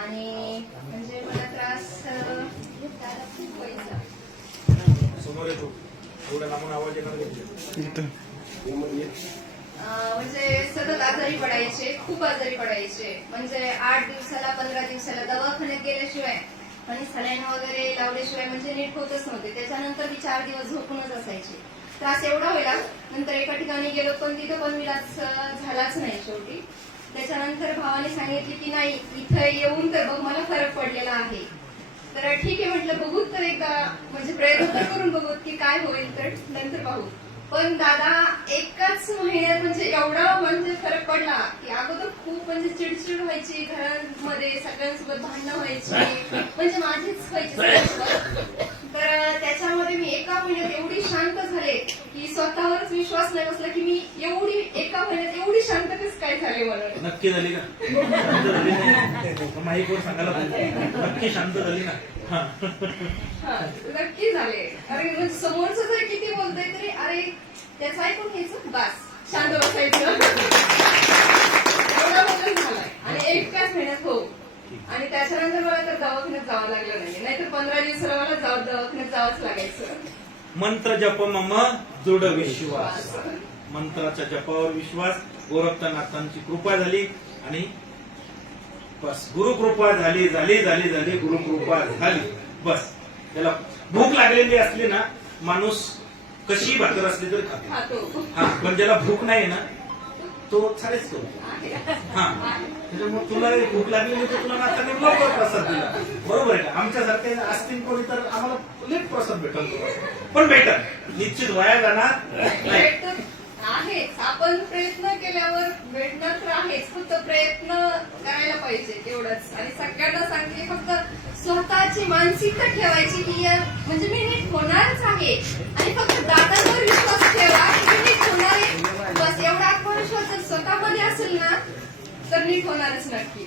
आणि म्हणजे मला त्रास म्हणजे सतत आजारी पडायचे खूप आजारी पडायचे. म्हणजे आठ दिवसाला पंधरा दिवसाला दवाखान्यात गेल्याशिवाय आणि सलाईन वगैरे लावल्याशिवाय म्हणजे नीट होतच नव्हते. त्याच्यानंतर मी चार दिवस झोपूनच असायचे. त्रास एवढा व्हायला नंतर एका ठिकाणी गेलो पण तिथं पण विलाज अं, झालाच नाही शेवटी. त्याच्यानंतर भावाने सांगितले की नाही इथं येऊन तर बघ मला फरक पडलेला आहे. तर ठीक आहे म्हटलं बघू तर एकदा म्हणजे प्रयत्न तर करून बघू की काय होईल तर नंतर पाहू. पण दादा एकाच महिन्यात म्हणजे एवढा म्हणजे फरक पडला की अगोदर खूप म्हणजे चिडचिड व्हायची घरांमध्ये सगळ्यांसोबत भांडणं व्हायची म्हणजे माझीच व्हायची तर त्याच्यामध्ये मी एका महिन्यात एवढी शांत झाले की स्वतःवरच विश्वास नाही बसला की मी एवढी एका महिन्यात एवढी शांत झाले म्हणून. नक्की झाली का? शांत झाली माईकवर सांगायला पाहिजे. नक्की शांत झाली ना? हा. हा, नक्की झाले. अरे म्हणजे समोरचं जरी किती बोलतोय तरी अरे त्याचं ऐकून घ्यायचं? बस. शांत बसायचं. एवढा बदल झालाय. आणि एकाच महिन्यात हो आणि त्याच्यानंतर मला तर दवाखान्यात जावं लागलं नाही नाहीतर पंधरा दिवसाला मला जाव दवाखान्यात जावंच लागायचं. मंत्र जप मम दृढ विश्वास. मंत्राच्या जपावर विश्वास गोरखनाथांची कृपा झाली आणि बस गुरुकृपा झाली झाली झाली झाली गुरुकृपा झाली. बस. त्याला भूक लागलेली असली ना माणूस कशी भाकर असली तरी खातो. हा पण ज्याला भूक नाही ना तो चालेच तो आहे. हा. त्याच्यामुळे तुला भूक लागलेली तर तुला नाचाने लवकर प्रसाद दिला. बरोबर आहे का? आमच्यासारखे असतील कोणी तर आम्हाला लेट प्रसाद भेटल पण भेटल. निश्चित वाया जाणार नाही. आहेच. आपण प्रयत्न केल्यावर भेटणार तर आहेच. फक्त प्रयत्न करायला पाहिजे तेवढंच आणि सगळ्यांना सांगते फक्त स्वतःची मानसिकता ठेवायची की या म्हणजे मी नीट होणारच आहे. आणि फक्त दादांवर विश्वास ठेवा की मी नीट होणार. आहे बस एवढा आत्मविश्वास जर स्वतःमध्ये असेल ना तर नीट होणारच नक्की.